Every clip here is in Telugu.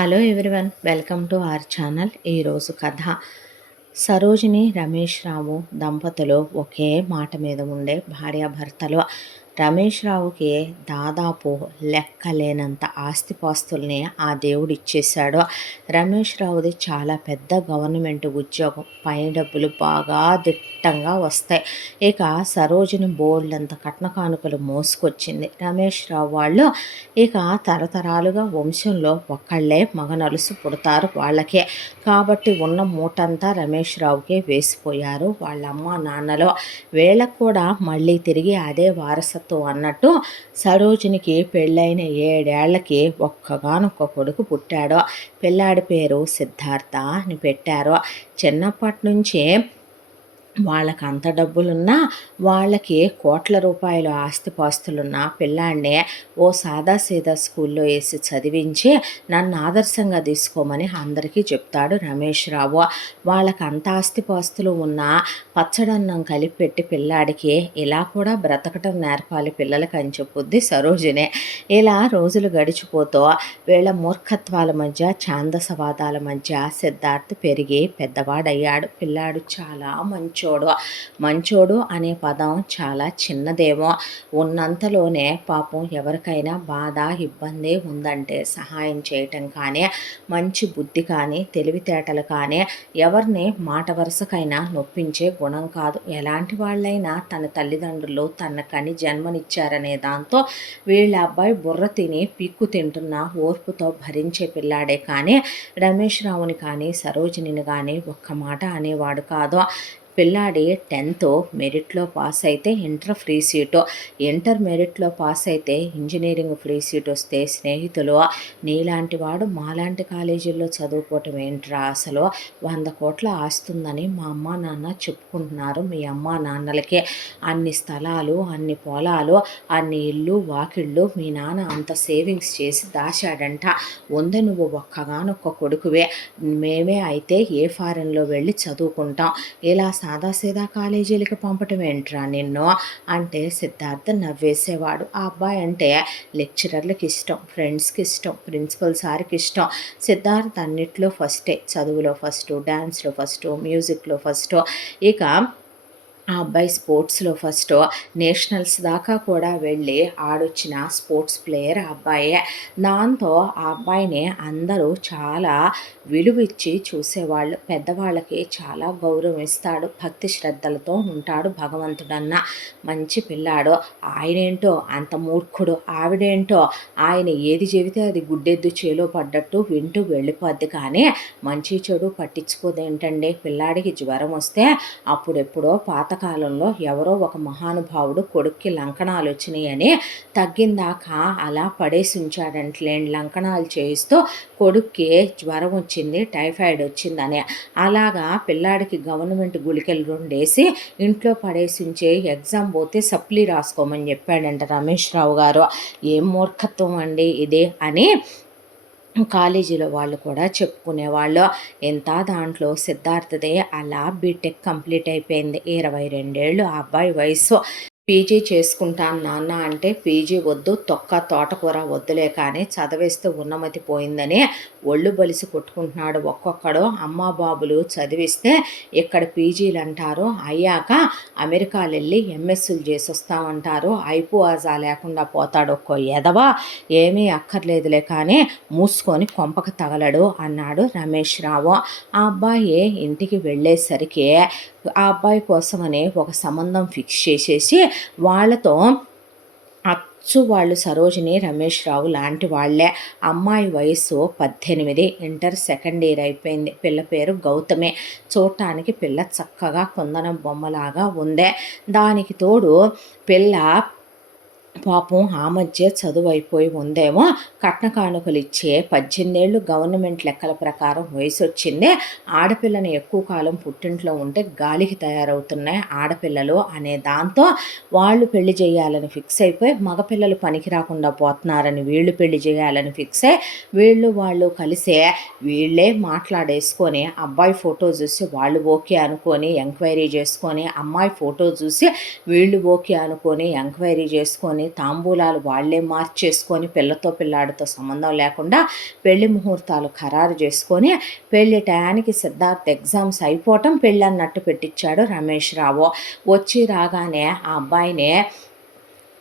Hello everyone welcome to our channel ఈరోజు కథ. సరోజిని రమేష్ రావు దంపతులు ఒకే మాట మీద ఉండే భార్యాభర్తలు రమేష్ రావుకి దాదాపు లెక్కలేనంత ఆస్తిపాస్తుల్ని ఆ దేవుడు ఇచ్చేశాడు. రమేష్ రావుది చాలా పెద్ద గవర్నమెంట్ ఉద్యోగం. పై డబ్బులు బాగా దిట్టంగా వస్తాయి. ఇక సరోజిని బోల్డ్ అంత కట్న కానుకలు మోసుకొచ్చింది రమేష్ రావు వాళ్ళు. ఇక తరతరాలుగా వంశంలో ఒక్కళ్ళే మగ నలుసు పుడతారు వాళ్ళకే. కాబట్టి ఉన్న మూటంతా రమేష్ రావుకే వేసిపోయారు వాళ్ళ అమ్మ నాన్నలో. వీళ్ళకు కూడా మళ్ళీ తిరిగి అదే వారసత్వం తో అన్నట్టు సరోజినికి పెళ్ళైన ఏడేళ్ళకి ఒక్కగానొక్క కొడుకు పుట్టాడో. పిల్లాడి పేరు సిద్ధార్థ అని పెట్టారో. చిన్నప్పటి నుంచే వాళ్ళకి అంత డబ్బులున్నా వాళ్ళకి కోట్ల రూపాయలు ఆస్తిపాస్తులున్న పిల్లాడినే ఓ సాదా సీదా స్కూల్లో వేసి చదివించి నన్ను ఆదర్శంగా తీసుకోమని అందరికీ చెప్తాడు రమేష్ రావు. వాళ్ళకి అంత ఆస్తిపాస్తులు ఉన్నా పచ్చడన్నం కలిపి పెట్టి పిల్లాడికి ఇలా కూడా బ్రతకటం నేర్పాలి పిల్లలకి అని చెప్పుద్ది సరోజినే. ఇలా రోజులు గడిచిపోతూ వీళ్ళ మూర్ఖత్వాల మధ్య ఛాందసవాదాల మధ్య సిద్ధార్థ్ పెరిగి పెద్దవాడయ్యాడు. పిల్లాడు చాలా మంచి మంచోడు. మంచోడు అనే పదం చాలా చిన్నదేమో. ఉన్నంతలోనే పాపం ఎవరికైనా బాధ ఇబ్బంది ఉందంటే సహాయం చేయటం కానీ మంచి బుద్ధి కానీ తెలివితేటలు కానీ ఎవరిని మాట వరుసకైనా నొప్పించే గుణం కాదు. ఎలాంటి వాళ్ళైనా తన తల్లిదండ్రులు తన కని జన్మనిచ్చారనే దాంతో వీళ్ళ అబ్బాయి బుర్ర తిని పిక్కు తింటున్న ఓర్పుతో భరించే పిల్లాడే కానీ రమేష్ రావుని కానీ సరోజినిని కానీ ఒక్క మాట అనేవాడు కాదు. పిల్లాడి టెన్త్ మెరిట్లో పాస్ అయితే ఇంటర్ ఫ్రీ సీటు. ఇంటర్ మెరిట్లో పాస్ అయితే ఇంజనీరింగ్ ఫ్రీ సీట్ వస్తే స్నేహితులు నీలాంటి వాడు మాలాంటి కాలేజీల్లో చదువుకోవటం ఏంట్రా అసలు? వంద కోట్ల ఆస్తుందని మా అమ్మ నాన్న చెప్పుకుంటున్నారు మీ అమ్మ నాన్నలకి. అన్ని స్థలాలు అన్ని పొలాలు అన్ని ఇల్లు వాకిళ్ళు మీ నాన్న అంత సేవింగ్స్ చేసి దాచాడంట. ఉంది నువ్వు ఒక్కగానొక్క కొడుకువే. మేమే అయితే ఏ ఫారెన్లో వెళ్ళి చదువుకుంటాం. ఇలా సాదాసీదా కాలేజీలకి పంపటం ఏంట్రా నిన్ను? అంటే సిద్ధార్థ నవ్వేసేవాడు. ఆ అబ్బాయి అంటే లెక్చరర్లకు ఇష్టం ఫ్రెండ్స్కి ఇష్టం ప్రిన్సిపల్ సార్కి ఇష్టం. సిద్ధార్థ్ అన్నిట్లో ఫస్టే. చదువులో ఫస్ట్ డ్యాన్స్లో ఫస్ట్ మ్యూజిక్లో ఫస్ట్. ఇక ఆ అబ్బాయి స్పోర్ట్స్లో ఫస్ట్ నేషనల్స్ దాకా కూడా వెళ్ళి ఆడొచ్చిన స్పోర్ట్స్ ప్లేయర్ ఆ అబ్బాయే. దాంతో ఆ అబ్బాయిని అందరూ చాలా విలువిచ్చి చూసేవాళ్ళు. పెద్దవాళ్ళకి చాలా గౌరవం ఇస్తాడు భక్తి శ్రద్ధలతో ఉంటాడు భగవంతుడన్న మంచి పిల్లాడు. ఆయనేంటో అంత మూర్ఖుడు ఆవిడేంటో ఆయన ఏది చెబితే అది గుడ్డెద్దు చేలో పడ్డట్టు వింటూ వెళ్ళిపోద్ది. కానీ మంచి చెడు పట్టించుకోదేంటండి? పిల్లాడికి జ్వరం వస్తే అప్పుడెప్పుడో పాత కాలంలో ఎవరో ఒక మహానుభావుడు కొడుక్కి లంకణాలు వచ్చినాయని తగ్గిందాకా అలా పడేసి ఉంచాడంటలేండి లంకణాలు చేయిస్తూ కొడుక్కి జ్వరం వచ్చింది టైఫాయిడ్ వచ్చిందని. అలాగా పిల్లాడికి గవర్నమెంట్ గుళికలు రెండేసి ఇంట్లో పడేసి ఉంచే ఎగ్జామ్ పోతే సప్లీ రాసుకోమని చెప్పాడంట రమేష్ రావు గారు. ఏం మూర్ఖత్వం అండి ఇదే అని కాలేజీలో వాళ్ళు కూడా చెప్పుకునేవాళ్ళు. ఎంత దాంట్లో సిద్ధార్థదే అలా బీటెక్ కంప్లీట్ అయిపోయింది. ఇరవై రెండేళ్ళు ఆ అబ్బాయి వయసు పీజీ చేసుకుంటాను నాన్న అంటే పీజీ వద్దు తొక్క తోటకూర వద్దులే కానీ చదివేస్తే ఉన్నమతి పోయిందని ఒళ్ళు బలిసి కొట్టుకుంటున్నాడు ఒక్కొక్కడు. అమ్మా బాబులు చదివిస్తే ఇక్కడ పీజీలు అంటారు అయ్యాక అమెరికాలు వెళ్ళి ఎంఎస్సులు చేసి వస్తామంటారు అయిపు ఆజా లేకుండా పోతాడు ఒక్కో ఎదవా ఏమీ అక్కర్లేదులే కానీ మూసుకొని కొంపక తగలడు అన్నాడు రమేష్ రావు. ఆ అబ్బాయి ఇంటికి వెళ్ళేసరికి ఆ అబ్బాయి కోసమని ఒక సంబంధం ఫిక్స్ చేసేసి వాళ్ళతో అచ్చు వాళ్ళు సరోజిని రమేష్ రావు లాంటి వాళ్ళే అమ్మాయి వయసు పద్దెనిమిది ఇంటర్ సెకండ్ ఇయర్ అయిపోయింది. పిల్ల పేరు గౌతమే. చూడటానికి పిల్ల చక్కగా కుందనం బొమ్మలాగా ఉందే. దానికి తోడు పిల్ల పాపం ఆ మధ్య చదువు అయిపోయి ఉందేమో. కట్న కానుకలు ఇచ్చే పద్దెనిమిదేళ్ళు గవర్నమెంట్ లెక్కల ప్రకారం వయసు వచ్చిందే ఆడపిల్లని ఎక్కువ కాలం పుట్టింట్లో ఉంటే గాలికి తయారవుతున్నాయి ఆడపిల్లలు అనే దాంతో వాళ్ళు పెళ్ళి చేయాలని ఫిక్స్ అయిపోయి మగపిల్లలు పనికి రాకుండా పోతున్నారని వీళ్ళు పెళ్ళి చేయాలని ఫిక్స్ అయ్యి వీళ్ళు వాళ్ళు కలిసే వీళ్ళే మాట్లాడేసుకొని అబ్బాయి ఫోటో చూసి వాళ్ళు ఓకే అనుకొని ఎంక్వైరీ చేసుకొని అమ్మాయి ఫోటో చూసి వీళ్ళు ఓకే అనుకొని ఎంక్వైరీ చేసుకొని తాంబూలాలు వాళ్ళే మార్చేసుకొని పిల్లతో పిల్లాడితో సంబంధం లేకుండా పెళ్ళి ముహూర్తాలు ఖరారు చేసుకొని పెళ్ళి టయానికి సిద్ధార్థ్ ఎగ్జామ్స్ అయిపోవటం పెళ్ళి అన్నట్టు పెట్టించాడు రమేష్ రావు. వచ్చి రాగానే ఆ అబ్బాయిని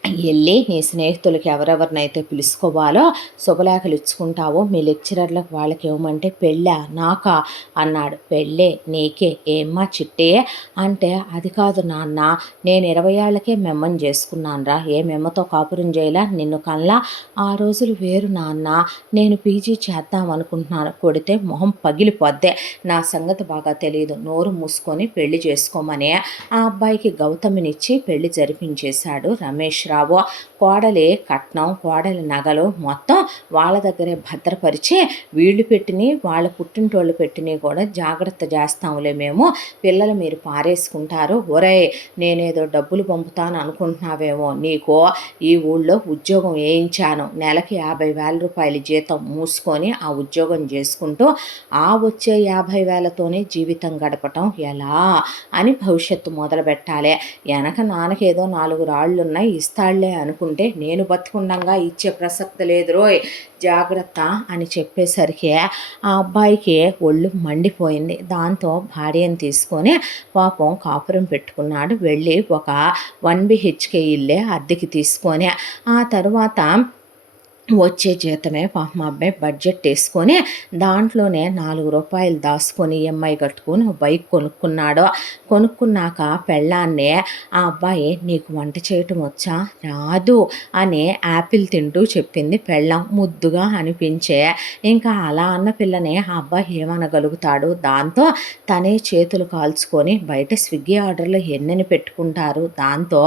వెళ్ళి నీ స్నేహితులకి ఎవరెవరినైతే పిలుచుకోవాలో శుభలేఖలు ఇచ్చుకుంటావో మీ లెక్చరర్లకు వాళ్ళకి ఇవ్వమంటే పెళ్ళా నాకా? అన్నాడు. పెళ్ళే నీకే ఏమ్మా చిట్టే? అంటే అది కాదు నాన్న నేను ఇరవై ఏళ్ళకే మెమ్మని చేసుకున్నాను రా ఏ మెమ్మతో కాపురం చేయలా? నిన్ను కల్లా ఆ రోజులు వేరు నాన్న. నేను పీజీ చేద్దాం అనుకుంటున్నాను కొడితే మొహం పగిలిపోద్దే. నా సంగతి బాగా తెలియదు నోరు మూసుకొని పెళ్ళి చేసుకోమని. ఆ అబ్బాయికి గౌతమినిచ్చి పెళ్ళి జరిపించేశాడు రమేష్. రావు కోడలి కట్నం కోడలి నగలు మొత్తం వాళ్ళ దగ్గరే భద్రపరిచి వీళ్ళు పెట్టిని వాళ్ళ పుట్టింటోళ్ళు పెట్టిని కూడా జాగ్రత్త చేస్తాంలే మేము. పిల్లలు మీరు పారేసుకుంటారు. ఒరే నేనేదో డబ్బులు పంపుతాను అనుకుంటున్నావేమో నీకు ఈ ఊళ్ళో ఉద్యోగం వేయించాను. నెలకి యాభై వేల రూపాయల జీతం మూసుకొని ఆ ఉద్యోగం చేసుకుంటూ ఆ వచ్చే యాభై వేలతోనే జీవితం గడపటం ఎలా అని భవిష్యత్తు మొదలు పెట్టాలి వెనక నాన్నకేదో నాలుగు రాళ్ళు ఉన్నాయి ఇస్తాళ్ళే అనుకుంటే నేను బతుకుండంగా ఇచ్చే ప్రసక్తి లేదు. రోయ్ జాగ్రత్త అని చెప్పేసరికి ఆ అబ్బాయికి ఒళ్ళు మండిపోయింది. దాంతో భార్యను తీసుకొని పాపం కాపురం పెట్టుకున్నాడు. వెళ్ళి ఒక వన్ బిహెచ్కే ఇల్లే అద్దెకి తీసుకొని ఆ తర్వాత వచ్చే జీతమే పాప మా అబ్బాయి బడ్జెట్ వేసుకొని దాంట్లోనే నాలుగు రూపాయలు దాచుకొని ఈఎంఐ కట్టుకొని బైక్ కొనుక్కున్నాడు. కొనుక్కున్నాక పెళ్ళాన్నే ఆ అబ్బాయి నీకు వంట చేయటం వచ్చా? రాదు అని యాపిల్ తింటూ చెప్పింది పెళ్ళం ముద్దుగా అనిపించే. ఇంకా అలా అన్న పిల్లని ఆ అబ్బాయి ఏమనగలుగుతాడు? దాంతో తనే చేతులు కాల్చుకొని బయట స్విగ్గీ ఆర్డర్లు ఎన్నెని పెట్టుకుంటారు? దాంతో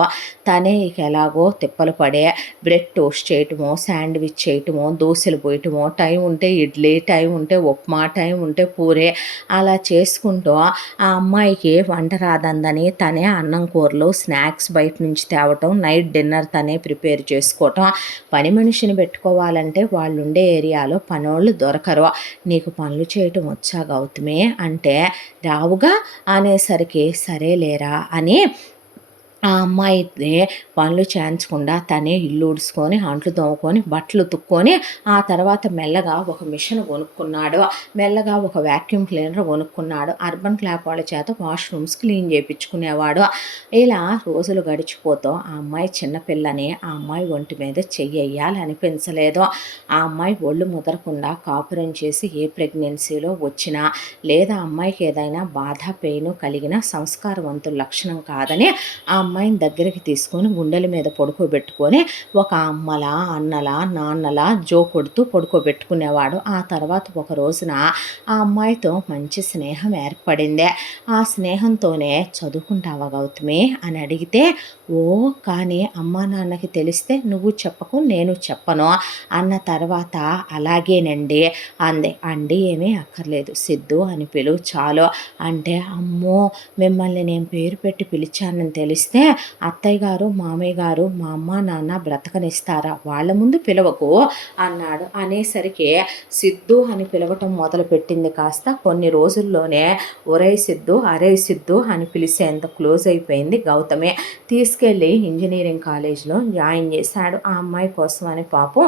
తనే ఇక ఎలాగో తిప్పలు పడే బ్రెడ్ టోస్ట్ చేయటమో శాండ్విచ్ చేయటమో దోశలు పోయటమో టైం ఉంటే ఇడ్లీ టైం ఉంటే ఉప్మా టైం ఉంటే పూరే అలా చేసుకుంటూ ఆ అమ్మాయికి వంట రాదందని తనే అన్నం కూరలు స్నాక్స్ బయట నుంచి తేవటం నైట్ డిన్నర్ తనే ప్రిపేర్ చేసుకోవటం. పని మనిషిని పెట్టుకోవాలంటే వాళ్ళు ఉండే ఏరియాలో పనోళ్ళు దొరకరు. నీకు పనులు చేయటం వచ్చా గౌతమే? అంటే రావుగా అనేసరికి సరే లేరా అని ఆ అమ్మాయి అయితే పనులు చేయించకుండా తనే ఇల్లు ఉడుచుకొని అంట్లు తోముకొని బట్టలు తుక్కొని ఆ తర్వాత మెల్లగా ఒక మిషన్ కొనుక్కున్నాడు. మెల్లగా ఒక వ్యాక్యూమ్ క్లీనర్ కొనుక్కున్నాడు. అర్బన్ క్లాప్ వాళ్ళ చేత వాష్రూమ్స్ క్లీన్ చేయించుకునేవాడు. ఇలా రోజులు గడిచిపోతూ ఆ అమ్మాయి చిన్నపిల్లని ఆ అమ్మాయి ఒంటి మీద చెయ్యాలి అనిపించలేదు ఆ అమ్మాయి ఒళ్ళు ముదరకుండా కాపురం చేసి ఏ ప్రెగ్నెన్సీలో వచ్చినా లేదా అమ్మాయికి ఏదైనా బాధ పెయిన్ కలిగిన సంస్కారవంతుల లక్షణం కాదని ఆ అమ్మాయిని దగ్గరికి తీసుకొని గుండెల మీద పడుకోబెట్టుకొని ఒక అమ్మలా అన్నలా నాన్నలా జో కొడుతూ పడుకోబెట్టుకునేవాడు. ఆ తర్వాత ఒక రోజున ఆ అమ్మాయితో మంచి స్నేహం ఏర్పడింది. ఆ స్నేహంతోనే చదువుకుంటావా గౌతమి? అని అడిగితే ఓ కానీ అమ్మా నాన్నకి తెలిస్తే నువ్వు చెప్పకు నేను చెప్పను అన్న తర్వాత అలాగేనండి. అంది. అండి ఏమీ అక్కర్లేదు. సిద్ధు అని పిలువు చాలు. అంటే అమ్మో మిమ్మల్ని నేను పేరు పెట్టి పిలిచానని తెలిస్తే అత్తయ్య గారు మామయ్య గారు మా అమ్మ నాన్న బ్రతకనిస్తారా? వాళ్ళ ముందు పిలవకు అన్నాడు. అనేసరికి సిద్ధు అని పిలవటం మొదలుపెట్టింది కాస్త. కొన్ని రోజుల్లోనే ఒరే సిద్ధు అరే సిద్ధు అని పిలిచేంత క్లోజ్ అయిపోయింది గౌతమే. తీసుకెళ్ళి ఇంజనీరింగ్ కాలేజ్లో జాయిన్ చేశాడు. ఆ అమ్మాయి కోసం అని పాపం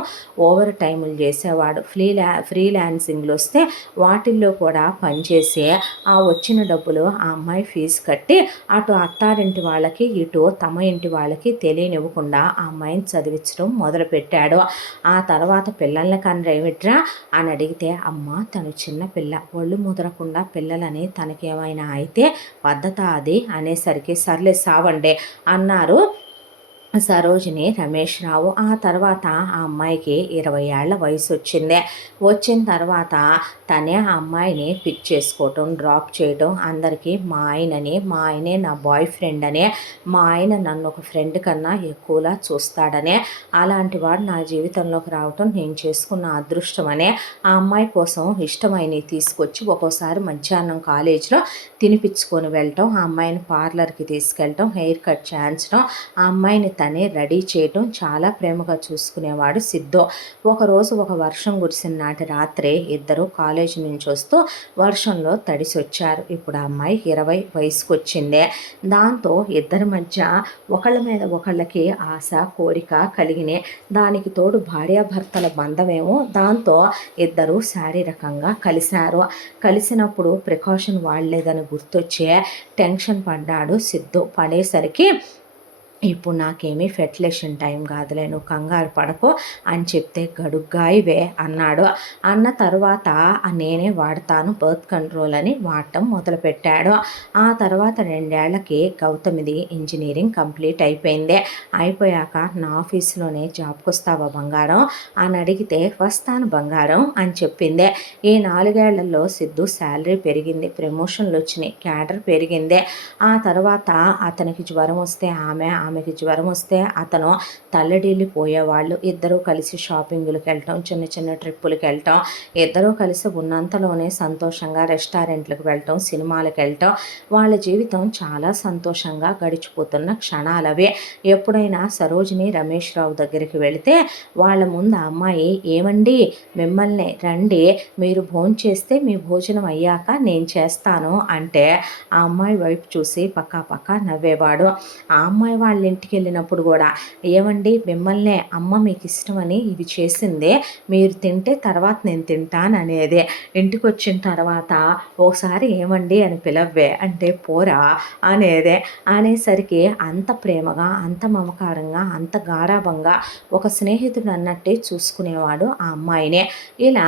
ఓవర్ టైములు చేసేవాడు. ఫ్రీ ల్యా ఫ్రీలాన్సింగ్లు వస్తే వాటిల్లో కూడా పనిచేసి ఆ వచ్చిన డబ్బులు ఆ అమ్మాయి ఫీజు కట్టి అటు అత్తారింటి వాళ్ళకి ఇటు తమ ఇంటి వాళ్ళకి తెలియనివ్వకుండా ఆ అమ్మాయిని చదివించడం మొదలుపెట్టాడు. ఆ తర్వాత పిల్లల్ని కనరేమిట్రా అని అడిగితే అమ్మ తను చిన్న పిల్ల ఒళ్ళు ముదరకుండా పిల్లలని తనకేమైనా అయితే పద్ధత అది అనేసరికి సర్లే సావండే అన్న అన్నారు సరోజిని రమేష్ రావు ఆ తర్వాత ఆ అమ్మాయికి ఇరవై ఏళ్ళ వయసు వచ్చింది వచ్చిన తర్వాత తనే ఆ అమ్మాయిని పిక్ చేసుకోవటం డ్రాప్ చేయటం అందరికీ మా ఆయనని మా ఆయనే నా బాయ్ ఫ్రెండ్ అని మా ఆయన నన్ను ఒక ఫ్రెండ్ కన్నా ఎక్కువలా చూస్తాడనే అలాంటి వాడు నా జీవితంలోకి రావటం నేను చేసుకున్న అదృష్టం అనే ఆ అమ్మాయి కోసం ఇష్టమైనవి తీసుకొచ్చి ఒక్కోసారి మధ్యాహ్నం కాలేజీలో తినిపించుకొని వెళ్ళటం ఆ అమ్మాయిని పార్లర్కి తీసుకెళ్ళటం హెయిర్ కట్ చేయించడం ఆ అమ్మాయిని తనే రెడీ చేయటం చాలా ప్రేమగా చూసుకునేవాడు సిద్ధు. ఒకరోజు ఒక వర్షం కురిసిన నాటి రాత్రి ఇద్దరు కాలేజీ నుంచి వస్తూ వర్షంలో తడిసి వచ్చారు ఇప్పుడు ఆ అమ్మాయి ఇరవై వయసుకు వచ్చిందే దాంతో ఇద్దరి మధ్య ఒకళ్ళ మీద ఒకళ్ళకి ఆశ కోరిక కలిగినాయి దానికి తోడు భార్యాభర్తల బంధమేమో దాంతో ఇద్దరు శారీరకంగా కలిశారు. కలిసినప్పుడు ప్రికాషన్ వాడలేదని గుర్తొచ్చే టెన్షన్ పడ్డాడు సిద్ధు. పడేసరికి ఇప్పుడు నాకేమీ ఫెర్టిలేషన్ టైం కాదులే నువ్వు కంగారు పడకు అని చెప్తే గడుగ్గాయివే అన్నాడు. అన్న తర్వాత నేనే వాడతాను బర్త్ కంట్రోల్ అని వాడటం మొదలుపెట్టాడు. ఆ తర్వాత రెండేళ్ళకి గౌతమిది ఇంజనీరింగ్ కంప్లీట్ అయిపోయింది. అయిపోయాక నా ఆఫీస్లోనే జాబ్కి వస్తావా బంగారం? అని అడిగితే వస్తాను బంగారం అని చెప్పింది. ఈ నాలుగేళ్ళలో సిద్ధు శాలరీ పెరిగింది ప్రమోషన్లు వచ్చినాయి క్యాడర్ పెరిగింది. ఆ తర్వాత అతనికి జ్వరం వస్తే ఆమె ఆమెకి జ్వరం వస్తే అతను తల్లడిల్లిపోయేవాళ్ళు ఇద్దరూ కలిసి షాపింగ్లకు వెళ్ళటం చిన్న చిన్న ట్రిప్పులకు వెళ్ళటం ఇద్దరూ కలిసి ఉన్నంతలోనే సంతోషంగా రెస్టారెంట్లకు వెళ్ళటం సినిమాలకు వెళ్ళటం వాళ్ళ జీవితం చాలా సంతోషంగా గడిచిపోతున్న క్షణాలవే ఎప్పుడైనా సరోజిని రమేష్ రావు దగ్గరికి వెళితే వాళ్ళ ముందు అమ్మాయి ఏమండి? మిమ్మల్ని రండి. మీరు భోజనం చేస్తే మీ భోజనం అయ్యాక నేను చేస్తాను. అంటే ఆ అమ్మాయి వైపు చూసి పక్కా పక్కా నవ్వేవాడు. ఆ అమ్మాయి వాళ్ళ ఇంటికి వెళ్ళినప్పుడు కూడా ఏమండి మిమ్మల్నే అమ్మ మీకు ఇష్టమని ఇవి చేసిందే మీరు తింటే తర్వాత నేను తింటాను అనేదే ఇంటికి వచ్చిన తర్వాత ఒకసారి ఏమండి అని పిలవ్వే అంటే పోరా అనేదే. అనేసరికి అంత ప్రేమగా అంత మమకారంగా అంత గారాభంగా ఒక స్నేహితుడు అన్నట్టే చూసుకునేవాడు ఆ అమ్మాయినే. ఇలా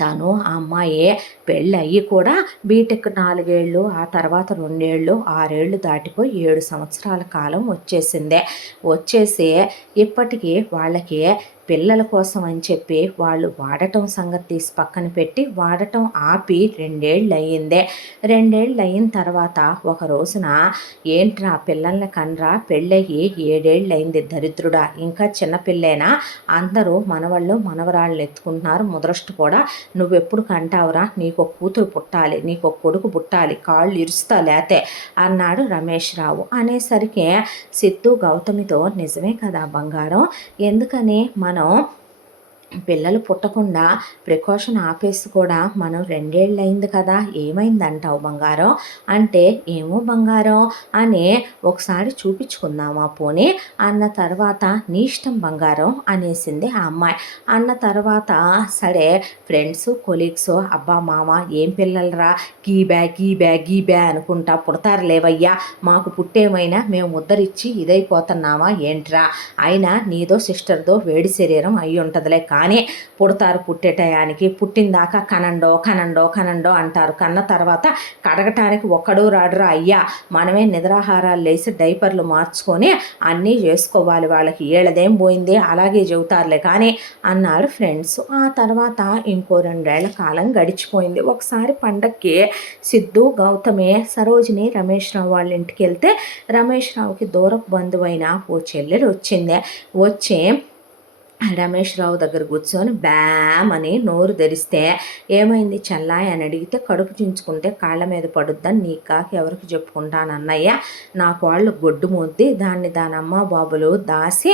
తను ఆ అమ్మాయి పెళ్ళయి కూడా బీటెక్ నాలుగేళ్ళు ఆ తర్వాత రెండేళ్ళు ఆరేళ్ళు దాటిపోయి ఏడు సంవత్సరాల కాలం వచ్చేసిందే. వచ్చేసి ఇప్పటికీ వాళ్ళకి పిల్లల కోసం అని చెప్పి వాళ్ళు వాడటం సంగతి తీసి పక్కన పెట్టి వాడటం ఆపి రెండేళ్ళు అయ్యిందే రెండేళ్ళు అయిన తర్వాత ఒక రోజున ఏంట్రా పిల్లల్ని కనరా? పెళ్ళయ్యి ఏడేళ్ళు అయింది దరిద్రుడా? ఇంకా చిన్నపిల్లేనా అందరూ మనవాళ్ళు మనవరాళ్ళు ఎత్తుకుంటున్నారు. ముదరష్టు కూడా నువ్వెప్పుడు కంటావురా? నీకు కూతురు పుట్టాలి నీకు కొడుకు పుట్టాలి కాళ్ళు ఇరుస్తా లేతే అన్నాడు రమేష్ రావు అనేసరికి సిద్ధు గౌతమితో నిజమే కదా బంగారం? ఎందుకని మన మనం పిల్లలు పుట్టకుండా ప్రికాషన్ ఆపేసి కూడా మనం రెండేళ్ళు అయింది కదా ఏమైందంటావు బంగారం? అంటే ఏమో బంగారం అని ఒకసారి చూపించుకుందామా పోనీ? అన్న తర్వాత నీ ఇష్టం బంగారం అనేసింది ఆ అమ్మాయి. అన్న తర్వాత సరే ఫ్రెండ్స్ కొలీగ్స్ అబ్బా మామ ఏం పిల్లలరా? గీ బ్యా గీ బ్యా గీ బ్యా అనుకుంటా పుడతారు లేవయ్యా. మాకు పుట్టేమైనా మేము ముద్దరిచ్చి ఇదైపోతున్నామా ఏంట్రా? అయినా నీదో సిస్టర్దో వేడి శరీరం అయి ఉంటుందిలే కానీ పుడతారు పుట్టే టయానికి. పుట్టిందాకా కనండో కనండో కనండో అంటారు. కన్న తర్వాత కడగటానికి ఒక్కడూ రాడురా అయ్యా. మనమే నిద్రాహారాలు లేసి డైపర్లు మార్చుకొని అన్నీ చేసుకోవాలి వాళ్ళకి. ఏళ్ళదేం పోయింది అలాగే చెబుతారులే. కానీ అన్నారు ఫ్రెండ్స్ ఆ తర్వాత ఇంకో రెండేళ్ళ కాలం గడిచిపోయింది. ఒకసారి పండక్కి సిద్ధు గౌతమే సరోజిని రమేష్ రావు వాళ్ళ ఇంటికి వెళ్తే రమేష్ రావుకి దూరపు బంధువైన ఓ చెల్లెలు వచ్చిందే. వచ్చి రమేష్ రావు దగ్గర కూర్చొని బ్యామ్ అని నోరు తెరిస్తే ఏమైంది చల్లాయి అని అడిగితే కడుపు చించుకుంటే కాళ్ళ మీద పడుద్దని నీ కాకి ఎవరికి చెప్పుకుంటాను అన్నయ్య నా కోళ్ళు గొడ్డు మొద్ది దాన్ని దాని అమ్మ బాబులు దాసి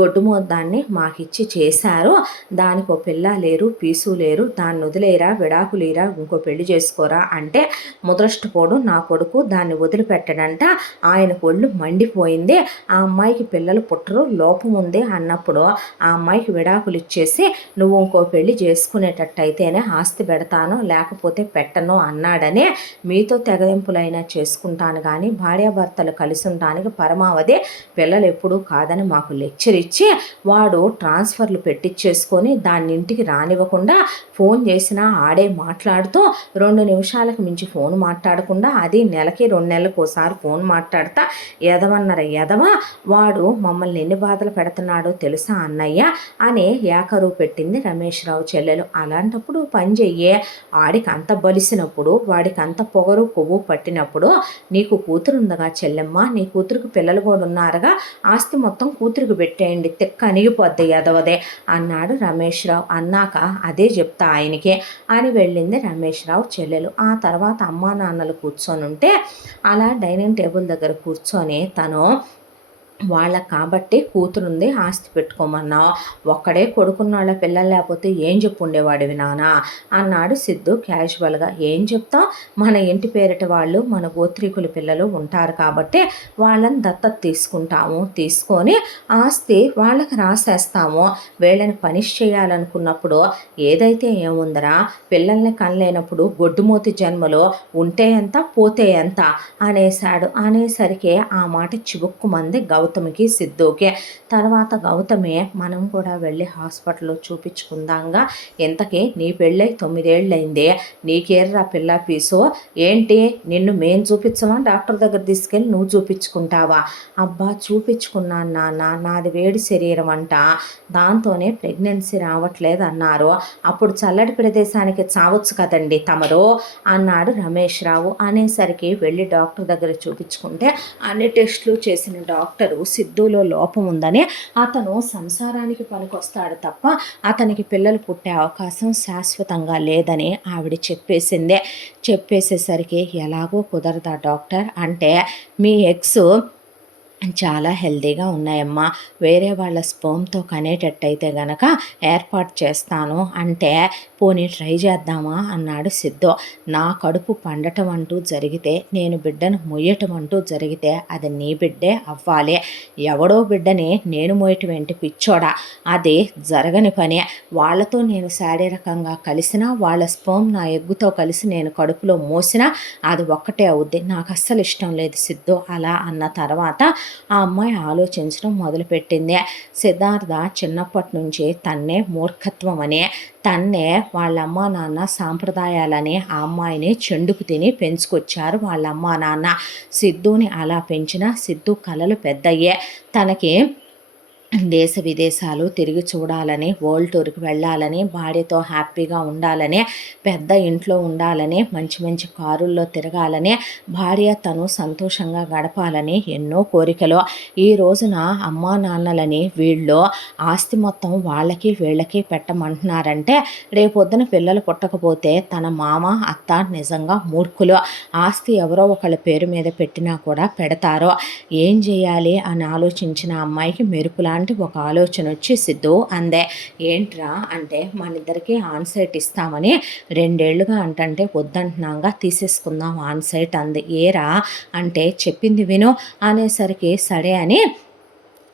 గొడ్డు మొద్దాన్ని మాకిచ్చి చేశారు. దానికి ఒక పిల్ల లేరు పీసు లేరు దాన్ని వదిలేరా విడాకులేరా ఇంకో పెళ్ళి చేసుకోరా అంటే ముదృష్టపోడు నా కొడుకు దాన్ని వదిలిపెట్టడంట. ఆయన కొళ్ళు మండిపోయింది. ఆ అమ్మాయికి పిల్లలు పుట్టరు లోపం ఉంది అన్నప్పుడు ఆ అమ్మాయికి విడాకులు ఇచ్చేసి నువ్వు ఇంకో పెళ్ళి చేసుకునేటట్టయితేనే ఆస్తి పెడతాను లేకపోతే పెట్టను అన్నాడని మీతో తెగదింపులైనా చేసుకుంటాను కానీ భార్యాభర్తలు కలిసి ఉండడానికి పరమావధి పిల్లలు ఎప్పుడూ కాదని మాకు లెక్చర్ ఇచ్చి వాడు ట్రాన్స్ఫర్లు పెట్టించేసుకొని దాన్ని ఇంటికి రానివ్వకుండా ఫోన్ చేసినా ఆడే మాట్లాడుతూ రెండు నిమిషాలకు మించి ఫోన్ మాట్లాడకుండా అది నెలకి రెండు నెలలకు ఒకసారి ఫోన్ మాట్లాడతా ఎదవన్నర ఎదవ వాడు మమ్మల్ని ఎన్ని బాధలు పెడుతున్నాడో తెలుసా అన్నయ్య? అని ఏకరువు పెట్టింది రమేష్ రావు చెల్లెలు. అలాంటప్పుడు పని ఆడికి వాడికి అంత బలిసినప్పుడు వాడికి అంత పొగరు కొవ్వు పట్టినప్పుడు నీకు కూతురుందగా చెల్లెమ్మ నీ కూతురికి పిల్లలు కూడా ఉన్నారుగా ఆస్తి మొత్తం కూతురికి పెట్టేయండి తిక్క అనిగిపోద్ది ఎదవదే అన్నాడు రమేష్ రావు అన్నాక అదే చెప్తా ఆయనకి అని వెళ్ళింది రమేష్ రావు చెల్లెలు. ఆ తర్వాత అమ్మా నాన్నలు కూర్చొని ఉంటే అలా డైనింగ్ టేబుల్ దగ్గర కూర్చొని తను వాళ్ళకి కాబట్టి కూతురుంది ఆస్తి పెట్టుకోమన్నా. ఒక్కడే కొడుకున్నాళ్ళ పిల్లలు లేకపోతే ఏం చెప్పు ఉండేవాడివి నానా? అన్నాడు సిద్ధు క్యాజువల్గా. ఏం చెప్తాం? మన ఇంటి పేరిట వాళ్ళు మన గోత్రీకుల పిల్లలు ఉంటారు కాబట్టి వాళ్ళని దత్తత తీసుకుంటాము. తీసుకొని ఆస్తి వాళ్ళకి రాసేస్తాము. వీళ్ళని పనిష్ చేయాలనుకున్నప్పుడు ఏదైతే ఏముందరా? పిల్లల్ని కనలేనప్పుడు గొడ్డుమోతి జన్మలో ఉంటే ఎంత పోతే ఎంత అనేశాడు. అనేసరికి ఆ మాట చివుక్కుమంది గౌ గౌతమికి సిద్ధుకి తర్వాత గౌతమి మనం కూడా వెళ్ళి హాస్పిటల్లో చూపించుకుందాంగా. ఇంతకీ నీ పెళ్ళై తొమ్మిదేళ్ళైంది నీకేర్రా పిల్ల పీసు? ఏంటి? నిన్ను మేం చూపించమా? డాక్టర్ దగ్గర తీసుకెళ్ళి నువ్వు చూపించుకుంటావా? అబ్బా చూపించుకున్నాను నాన్న. నాది వేడి శరీరం అంట. దాంతోనే ప్రెగ్నెన్సీ రావట్లేదు అన్నారు. అప్పుడు చల్లటి ప్రదేశానికి చావచ్చు కదండి తమరు? అన్నాడు రమేష్ రావు. అనేసరికి వెళ్ళి డాక్టర్ దగ్గర చూపించుకుంటే అన్ని టెస్టులు చేసిన డాక్టరు సిద్ధులో లోపం ఉందని అతను సంసారానికి పనికొస్తాడు తప్ప అతనికి పిల్లలు పుట్టే అవకాశం శాశ్వతంగా లేదని ఆవిడ చెప్పేసిందే. చెప్పేసేసరికి ఎలాగో కుదరదా డాక్టర్? అంటే మీ ఎక్స్ చాలా హెల్దీగా ఉన్నాయమ్మా. వేరే వాళ్ళ స్పోమ్తో కనేటట్టయితే గనక ఏర్పాటు చేస్తాను అంటే పోనీ ట్రై చేద్దామా అన్నాడు సిద్ధో. నా కడుపు పండటం అంటూ జరిగితే నేను బిడ్డను మొయ్యటం అంటూ జరిగితే అది నీ బిడ్డే అవ్వాలి. ఎవడో బిడ్డని నేను మోయటం ఏంటి పిచ్చోడా? అది జరగని పని. వాళ్ళతో నేను శారీరకంగా కలిసినా వాళ్ళ స్పోమ్ నా ఎగ్గుతో కలిసి నేను కడుపులో మోసినా అది ఒక్కటే అవుద్ది. నాకు అస్సలు ఇష్టం లేదు సిద్ధు అలా అన్న తర్వాత ఆ అమ్మాయి ఆలోచించడం మొదలుపెట్టింది. సిద్ధార్థ చిన్నప్పటి నుంచి తన్నే మూర్ఖత్వం అని తన్నే వాళ్ళమ్మ నాన్న సాంప్రదాయాలని ఆ అమ్మాయిని చెండుకు తిని పెంచుకొచ్చారు వాళ్ళ అమ్మ నాన్న. సిద్ధుని అలా పెంచిన సిద్ధు కలలు పెద్దయ్యే. తనకి దేశ విదేశాలు తిరిగి చూడాలని వరల్డ్ టూర్కి వెళ్ళాలని భార్యతో హ్యాపీగా ఉండాలని పెద్ద ఇంట్లో ఉండాలని మంచి మంచి కారుల్లో తిరగాలని భార్య తను సంతోషంగా గడపాలని ఎన్నో కోరికలు. ఈ రోజున అమ్మా నాన్నలని వీళ్ళు ఆస్తి మొత్తం వాళ్ళకి వీళ్ళకి పెట్టమంటున్నారంటే రేపొద్దున పిల్లలు పుట్టకపోతే తన మామ అత్త నిజంగా మూర్ఖులు. ఆస్తి ఎవరో ఒకళ్ళ పేరు మీద పెట్టినా కూడా పెడతారు. ఏం చేయాలి అని ఆలోచించిన అమ్మాయికి మెరుపులా అలాంటి ఒక ఆలోచన వచ్చి సిద్ధు అందే. ఏంట్రా అంటే మన ఇద్దరికి ఆన్సైట్ ఇస్తామని రెండేళ్ళుగా అంటంటే వద్దంటున్నాగా తీసేసుకుందాం ఆన్ సైట్ అంది. ఏరా? అంటే చెప్పింది విను అనేసరికి సరే అని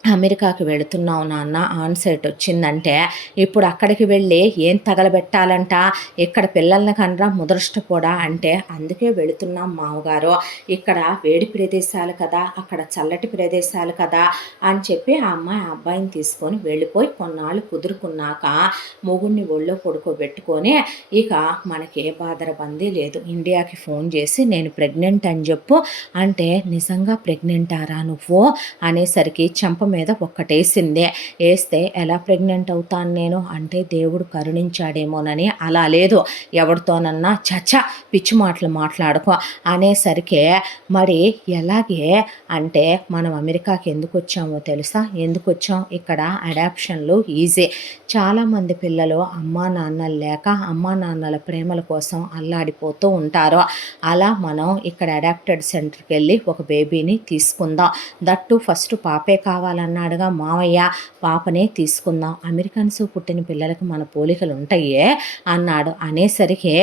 అమెరికాకి వెళుతున్నావు నాన్న ఆన్సైట్ వచ్చిందంటే ఇప్పుడు అక్కడికి వెళ్ళి ఏం తగలబెట్టాలంట? ఇక్కడ పిల్లల్ని కనరా ముదృష్టపోడా అంటే అందుకే వెళుతున్నాం మామగారు. ఇక్కడ వేడి ప్రదేశాలు కదా అక్కడ చల్లటి ప్రదేశాలు కదా అని చెప్పి ఆ అమ్మాయి ఆ అబ్బాయిని తీసుకొని వెళ్ళిపోయి కొన్నాళ్ళు కుదురుకున్నాక మొగుడిని ఒళ్ళో పడుకోబెట్టుకొని ఇక మనకి ఏ బాధర బందీ లేదు. ఇండియాకి ఫోన్ చేసి నేను ప్రెగ్నెంట్ అని చెప్పు. అంటే నిజంగా ప్రెగ్నెంటారా నువ్వు? అనేసరికి చంప మీద ఒక్కటేసిందే. వేస్తే ఎలా ప్రెగ్నెంట్ అవుతాను నేను? అంటే దేవుడు కరుణించాడేమోనని అలా లేదు. ఎవరితోనన్నా చచ్చ పిచ్చి మాటలు మాట్లాడుకో అనేసరికి మరి ఎలాగే? అంటే మనం అమెరికాకి ఎందుకు వచ్చామో తెలుసా? ఎందుకు వచ్చాం ఇక్కడ అడాప్షన్లు ఈజీ. చాలామంది పిల్లలు అమ్మా నాన్నలు లేక అమ్మా నాన్నల ప్రేమల కోసం అల్లాడిపోతూ ఉంటారు. అలా మనం ఇక్కడ అడాప్టెడ్ సెంటర్కి వెళ్ళి ఒక బేబీని తీసుకుందాం. దట్టు ఫస్ట్ పాపే కావాలని అన్నాడుగా మావయ్య పాపనే తీసుకుందాం. అమెరికన్స్ పుట్టిన పిల్లలకు మన పోలికలు ఉంటాయే అన్నాడు. అనేసరికి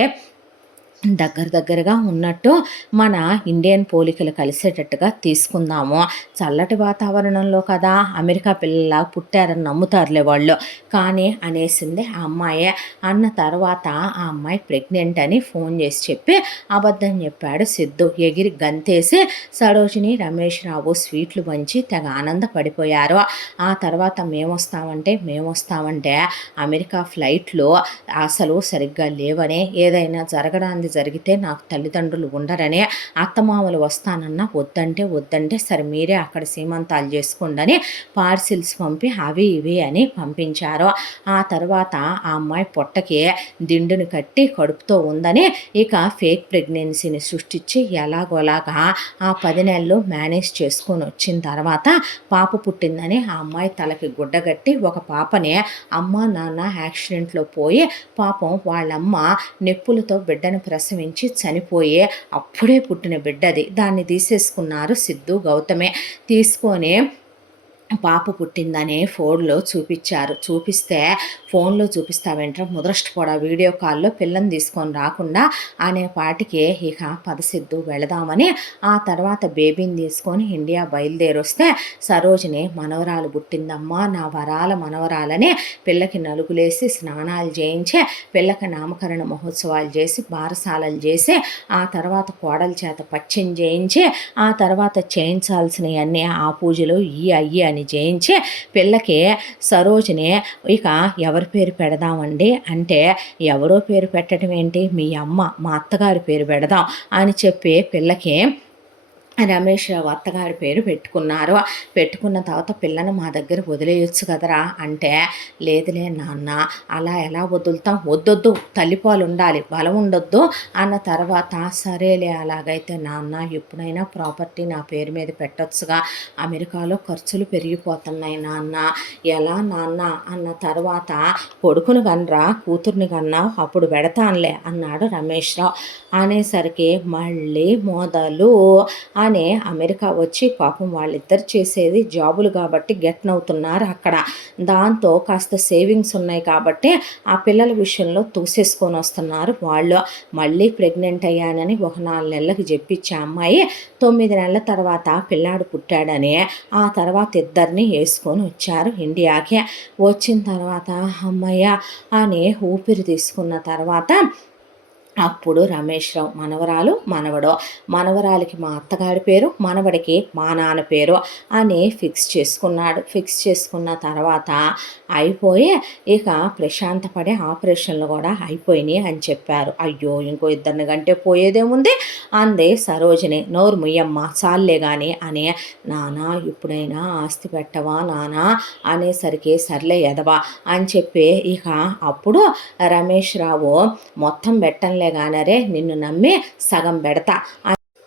దగ్గర దగ్గరగా ఉన్నట్టు మన ఇండియన్ పోలికలు కలిసేటట్టుగా తీసుకుందాము. చల్లటి వాతావరణంలో కదా అమెరికా పిల్లల పుట్టారని నమ్ముతారులే వాళ్ళు. కానీ అనేసింది ఆ అమ్మాయి. అన్న తర్వాత ఆ అమ్మాయి ప్రెగ్నెంట్ అని ఫోన్ చేసి చెప్పి అబద్ధం చెప్పాడు సిద్ధు. ఎగిరి గంతేసి సరోజిని రమేష్ రావు స్వీట్లు పంచి తెగ ఆనందపడిపోయారు. ఆ తర్వాత మేమొస్తామంటే మేమొస్తామంటే అమెరికా ఫ్లైట్లు అసలు సరిగ్గా లేవని ఏదైనా జరగడానికి జరిగితే నాకు తల్లిదండ్రులు ఉండరని అత్తమామలు వస్తానన్నా వద్దంటే వద్దంటే సరే మీరే అక్కడ సీమంతాలు చేసుకోండి పార్సిల్స్ పంపి అవి ఇవి అని పంపించారు. ఆ తర్వాత ఆ అమ్మాయి పొట్టకి దిండుని కట్టి కడుపుతో ఉందని ఇక ఫేక్ ప్రెగ్నెన్సీని సృష్టించి ఎలాగోలాగా ఆ పది నెలలు మేనేజ్ చేసుకొని వచ్చిన తర్వాత పాప పుట్టిందని ఆ అమ్మాయి తలకి గుడ్డగట్టి ఒక పాపని అమ్మ నాన్న యాక్సిడెంట్లో పోయి పాపం వాళ్ళమ్మ నెప్పులతో బిడ్డను ప్రసవించి చనిపోయే అప్పుడే పుట్టిన బిడ్డది. దాన్ని తీసేసుకున్నారు సిద్ధు గౌతమే. తీసుకొని పాప పుట్టిందనే ఫోన్లో చూపించారు. చూపిస్తే ఫోన్లో చూపిస్తావేంట్రా? ముదరష్టపోడా వీడియో కాల్లో పిల్లని తీసుకొని రాకుండా అనే పాటికి ఇక పదసిద్ధు వెళదామని ఆ తర్వాత బేబీని తీసుకొని ఇండియా బయలుదేరొస్తే సరోజిని మనవరాలు పుట్టిందమ్మా నా వరాల మనవరాలని పిల్లకి నలుగులేసి స్నానాలు చేయించి పిల్లకి నామకరణ మహోత్సవాలు చేసి బారసాలలు చేసి ఆ తర్వాత కోడల చేత పచ్చని చేయించి ఆ తర్వాత చేయించాల్సినవన్నీ ఆ పూజలు ఈ అయ్యి అని చేయించి పిల్లకి సరోజిని ఇక ఎవరి పేరు పెడదామండి? అంటే ఎవరో పేరు పెట్టడం ఏంటి మీ అమ్మ మా అత్తగారి పేరు పెడదాం అని చెప్పి పిల్లకి రమేష్ అత్తగారి పేరు పెట్టుకున్నారు. పెట్టుకున్న తర్వాత పిల్లను మా దగ్గర వదిలేయచ్చు కదరా అంటే లేదులే నాన్న అలా ఎలా వదులుతాం? వద్దొద్దు తల్లిపాలు ఉండాలి బలం ఉండొద్దు అన్న తర్వాత సరేలే అలాగైతే నాన్న ఎప్పుడైనా ప్రాపర్టీ నా పేరు మీద పెట్టొచ్చుగా. అమెరికాలో ఖర్చులు పెరిగిపోతున్నాయి నాన్న. ఎలా నాన్న? అన్న తర్వాత కొడుకును కనరా కూతుర్ని కన్నా అప్పుడు పెడతానులే అన్నాడు రమేష్ రావు. అనేసరికి మళ్ళీ మొదలు అనే అమెరికా వచ్చి పాపం వాళ్ళిద్దరు చేసేది జాబులు కాబట్టి గెట్నవుతున్నారు అక్కడ. దాంతో కాస్త సేవింగ్స్ ఉన్నాయి కాబట్టి ఆ పిల్లల విషయంలో తూసేసుకొని వస్తున్నారు వాళ్ళు. మళ్ళీ ప్రెగ్నెంట్ అయ్యానని ఒక నాలుగు నెలలకు చెప్పించే అమ్మాయి తొమ్మిది నెలల తర్వాత పిల్లాడు పుట్టాడని ఆ తర్వాత ఇద్దరిని వేసుకొని వచ్చారు ఇండియాకి. వచ్చిన తర్వాత అమ్మయ్య అని ఊపిరి తీసుకున్న తర్వాత అప్పుడు రమేష్ రావు మనవరాలు మనవడో. మనవరాలికి మా అత్తగారి పేరు మనవడికి మా నాన్న పేరు అని ఫిక్స్ చేసుకున్నాడు. ఫిక్స్ చేసుకున్న తర్వాత అయిపోయి ఇక ప్రశాంతపడే ఆపరేషన్లు కూడా అయిపోయినాయి అని చెప్పారు. అయ్యో ఇంకో ఇద్దరిని గంటే పోయేదేముంది అందే సరోజిని. నోరు ముయ్యమ్మ చాలే కానీ అని. నానా ఇప్పుడైనా ఆస్తి పెట్టవా నానా అనేసరికి సర్లే ఎదవా అని చెప్పి ఇక అప్పుడు రమేష్ రావు మొత్తం పెట్టంలే గానరే నిన్ను నమ్మి సగం పెడతా.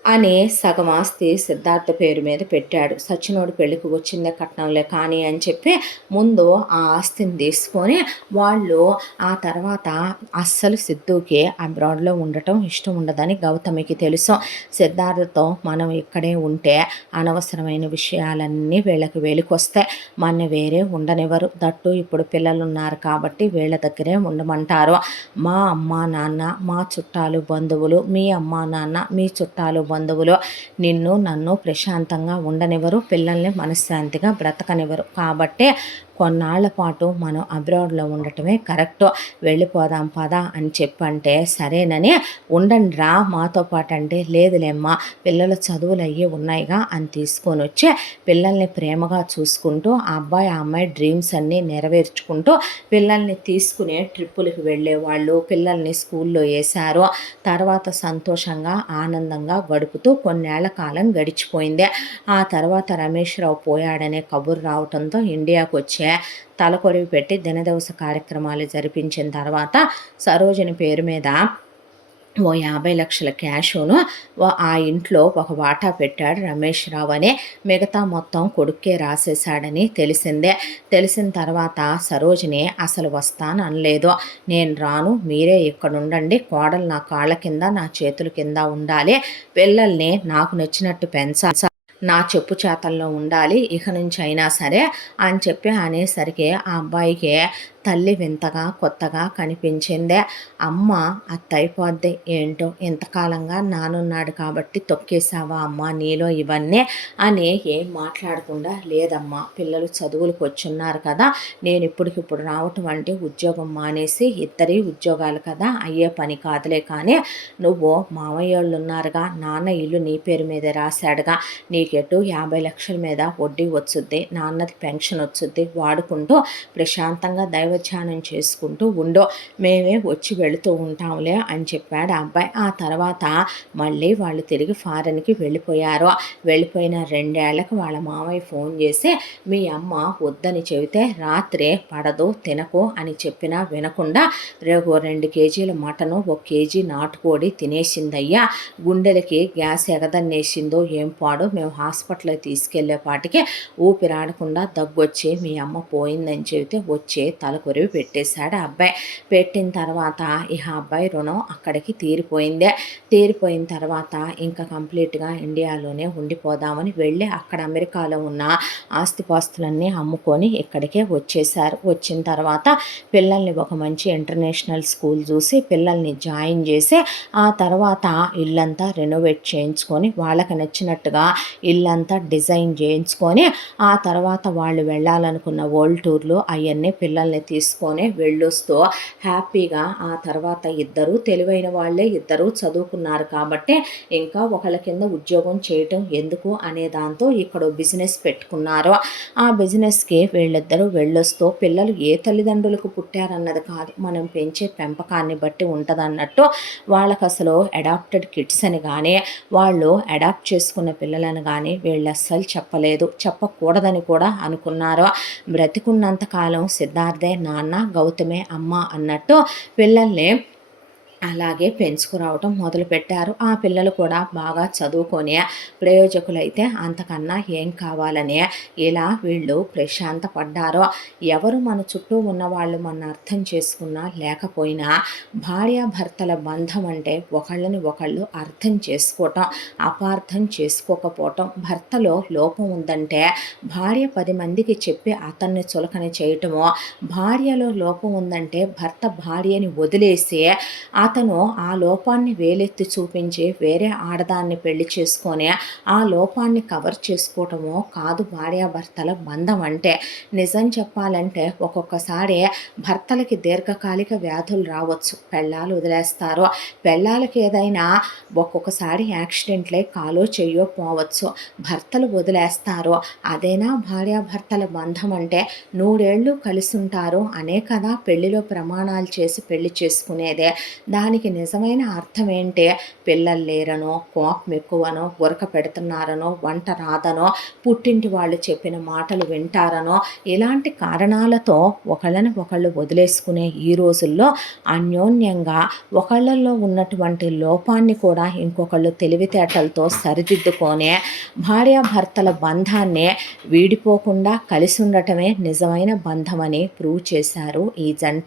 అని సగం ఆస్తి సిద్ధార్థ పేరు మీద పెట్టాడు. సచినోడు పెళ్ళికి వచ్చిందే కట్నంలే కానీ అని చెప్పి ముందు ఆ ఆస్తిని తీసుకొని వాళ్ళు ఆ తర్వాత అస్సలు సిద్ధుకి అబ్రాడ్లో ఉండటం ఇష్టం ఉండదని గౌతమికి తెలుసు. సిద్ధార్థతో మనం ఇక్కడే ఉంటే అనవసరమైన విషయాలన్నీ వీళ్ళకి వేలికొస్తాయి మన వేరే ఉండనివ్వరు. దట్టు ఇప్పుడు పిల్లలు ఉన్నారు కాబట్టి వీళ్ళ దగ్గరే ఉండమంటారు. మా అమ్మ నాన్న మా చుట్టాలు బంధువులు మీ అమ్మ నాన్న మీ చుట్టాలు బంధువులు నిన్ను నన్ను ప్రశాంతంగా ఉండనివ్వరు పిల్లల్ని మనశ్శాంతిగా బ్రతకనివ్వరు. కాబట్టే కొన్నాళ్ళ పాటు మనం అబ్రాడ్లో ఉండటమే కరెక్ట్. వెళ్ళిపోదాం పదా అని చెప్పంటే సరేనని ఉండండి రా మాతో పాటు అంటే లేదులేమ్మా పిల్లల చదువులు అయ్యి ఉన్నాయిగా అని తీసుకొని వచ్చి పిల్లల్ని ప్రేమగా చూసుకుంటూ ఆ అబ్బాయి ఆ అమ్మాయి డ్రీమ్స్ అన్నీ నెరవేర్చుకుంటూ పిల్లల్ని తీసుకునే ట్రిప్పులకి వెళ్ళేవాళ్ళు. పిల్లల్ని స్కూల్లో వేశారు. తర్వాత సంతోషంగా ఆనందంగా గడుపుతూ కొన్నేళ్ళ కాలం గడిచిపోయింది. ఆ తర్వాత రమేష్ రావు పోయాడనే కబురు రావడంతో ఇండియాకు వచ్చి తలకొరివి పెట్టి దినదవస కార్యక్రమాలు జరిపించిన తర్వాత సరోజని పేరు మీద ఓ యాభై లక్షల క్యాషును ఆ ఇంట్లో ఒక వాటా పెట్టాడు రమేష్ రావు అని మిగతా మొత్తం కొడుక్కే రాసేశాడని తెలిసిందే. తెలిసిన తర్వాత సరోజిని అసలు వస్తాను అనలేదు. నేను రాను మీరే ఇక్కడ ఉండండి కోడలు నా కాళ్ళ కింద నా చేతుల కింద ఉండాలి. పిల్లల్ని నాకు నచ్చినట్టు పెంచాలి. నా చెప్పు చేతల్లో ఉండాలి ఇక నుంచి అయినా సరే అని చెప్పి అనేసరికి ఆ అబ్బాయికి తల్లి వింతగా కొత్తగా కనిపించిందే. అమ్మ అత్తయిపోద్ది. ఏంటో ఇంతకాలంగా నానున్నాడు కాబట్టి తొక్కేసావా అమ్మ నీలో ఇవన్నీ అని ఏం మాట్లాడకుండా లేదమ్మా పిల్లలు చదువులకు వచ్చున్నారు కదా నేను ఇప్పటికిప్పుడు రావటం అంటే ఉద్యోగం మానేసి ఇద్దరి ఉద్యోగాలు కదా అయ్యే పని కాదులే కానీ నువ్వు మావయ్య వాళ్ళు ఉన్నారుగా నాన్న ఇల్లు నీ పేరు మీద రాశాడుగా నీకెటు యాభై లక్షల మీద వడ్డీ వచ్చుద్ది నాన్నది పెన్షన్ వచ్చుద్ది వాడుకుంటూ ప్రశాంతంగా దైవ దైవధ్యానం చేసుకుంటూ ఉండో. మేమే వచ్చి వెళుతూ ఉంటాంలే అని చెప్పాడు ఆ అబ్బాయి. ఆ తర్వాత మళ్ళీ వాళ్ళు తిరిగి ఫారెన్కి వెళ్ళిపోయారు. వెళ్ళిపోయిన రెండేళ్ళకు వాళ్ళ మామయ్య ఫోన్ చేసి మీ అమ్మ వద్దని చెబితే రాత్రే పడదు తినకు అని చెప్పినా వినకుండా రేపు రెండు కేజీల మటను ఒక కేజీ నాటుకోడి తినేసిందయ్యా. గుండెలకి గ్యాస్ ఎగదన్నేసిందో ఏం పాడో? మేము హాస్పిటల్కి తీసుకెళ్ళేపాటికి ఊపిరాడకుండా దగ్గొచ్చి మీ అమ్మ పోయిందని చెబితే వచ్చే తలకు కొరివి పెట్టేశాడు ఆ అబ్బాయి. పెట్టిన తర్వాత ఇక ఆ అబ్బాయి రుణం అక్కడికి తీరిపోయిందే. తీరిపోయిన తర్వాత ఇంకా కంప్లీట్గా ఇండియాలోనే ఉండిపోదామని వెళ్ళి అక్కడ అమెరికాలో ఉన్న ఆస్తిపాస్తులన్నీ అమ్ముకొని ఇక్కడికే వచ్చేసారు వచ్చిన తర్వాత పిల్లల్ని ఒక మంచి ఇంటర్నేషనల్ స్కూల్ చూసి పిల్లల్ని జాయిన్ చేసి ఆ తర్వాత ఇల్లంతా రెనోవేట్ చేయించుకొని వాళ్ళకి నచ్చినట్టుగా ఇల్లంతా డిజైన్ చేయించుకొని ఆ తర్వాత వాళ్ళు వెళ్ళాలనుకున్న వరల్డ్ టూర్లు అవన్నీ పిల్లల్ని తీసుకొని వెళ్ళొస్తూ హ్యాపీగా ఆ తర్వాత ఇద్దరు తెలివైన వాళ్ళే ఇద్దరు చదువుకున్నారు కాబట్టి ఇంకా ఒకళ్ళ కింద ఉద్యోగం చేయటం ఎందుకు అనే దాంతో ఇక్కడ బిజినెస్ పెట్టుకున్నారు. ఆ బిజినెస్కి వీళ్ళిద్దరూ వెళ్ళొస్తూ పిల్లలు ఏ తల్లిదండ్రులకు పుట్టారన్నది కాదు మనం పెంచే పెంపకాన్ని బట్టి ఉంటుందన్నట్టు వాళ్ళకి అసలు అడాప్టెడ్ కిడ్స్ అని కానీ వాళ్ళు అడాప్ట్ చేసుకున్న పిల్లలను కానీ వీళ్ళు అస్సలు చెప్పలేదు చెప్పకూడదని కూడా అనుకున్నారు. బ్రతికున్నంత కాలం సిద్ధార్థే నాన్న గౌతమే అమ్మ అన్నట్టు పిల్లల్ని అలాగే పెంచుకురావటం మొదలుపెట్టారు ఆ పిల్లలు కూడా బాగా చదువుకొని ప్రయోజకులైతే అంతకన్నా ఏం కావాలని ఇలా వీళ్ళు ప్రశాంతపడ్డారో. ఎవరు మన చుట్టూ ఉన్న వాళ్ళు మన అర్థం చేసుకున్నా లేకపోయినా భార్యాభర్తల బంధం అంటే ఒకళ్ళని ఒకళ్ళు అర్థం చేసుకోవటం అపార్థం చేసుకోకపోవటం భర్తలో లోపం ఉందంటే భార్య పది మందికి చెప్పి అతన్ని చులకని చేయటము భార్యలో లోపం ఉందంటే భర్త భార్యని వదిలేసి అతను ఆ లోపాన్ని వేలెత్తి చూపించి వేరే ఆడదాన్ని పెళ్ళి చేసుకొని ఆ లోపాన్ని కవర్ చేసుకోవటమో కాదు భార్యాభర్తల బంధం అంటే. నిజం చెప్పాలంటే ఒక్కొక్కసారి భర్తలకి దీర్ఘకాలిక వ్యాధులు రావచ్చు పెళ్ళాలు వదిలేస్తారు. పెళ్ళాలకి ఏదైనా ఒక్కొక్కసారి యాక్సిడెంట్లే కాలో చెయ్యో పోవచ్చు భర్తలు వదిలేస్తారు. అదేనా భార్యాభర్తల బంధం అంటే? నూరేళ్ళు కలిసి ఉంటారు అనే కదా పెళ్ళిలో ప్రమాణాలు చేసి పెళ్ళి చేసుకునేదే. దా దానికి నిజమైన అర్థం ఏంటి పిల్లలు లేరనో కోపం ఎక్కువనో ఉరక పెడుతున్నారనో వంట రాదనో పుట్టింటి వాళ్ళు చెప్పిన మాటలు వింటారనో ఇలాంటి కారణాలతో ఒకళ్ళని ఒకళ్ళు వదిలేసుకునే ఈ రోజుల్లో అన్యోన్యంగా ఒకళ్ళల్లో ఉన్నటువంటి లోపాన్ని కూడా ఇంకొకళ్ళు తెలివితేటలతో సరిదిద్దుకొనే భార్యాభర్తల బంధాన్ని వీడిపోకుండా కలిసి ఉండటమే నిజమైన బంధమని ప్రూవ్ చేశారు ఈ జంట.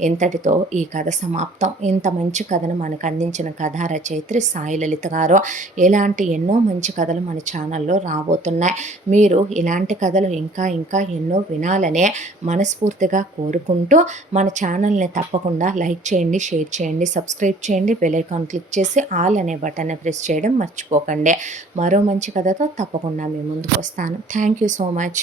ఇంతటితో ఈ కథ సమాప్తం. ఇంత మంచి కథను మనకు అందించిన కథా రచయిత్రి సాయి లలిత గారు. ఇలాంటి ఎన్నో మంచి కథలు మన ఛానల్లో రాబోతున్నాయి. మీరు ఇలాంటి కథలు ఇంకా ఇంకా ఎన్నో వినాలనే మనస్ఫూర్తిగా కోరుకుంటూ మన ఛానల్ని తప్పకుండా లైక్ చేయండి షేర్ చేయండి సబ్స్క్రైబ్ చేయండి బెలైకాన్ క్లిక్ చేసి ఆల్ అనే బటన్ని ప్రెస్ చేయడం మర్చిపోకండి. మరో మంచి కథతో తప్పకుండా మీ ముందుకు వస్తాను. Thank you so much.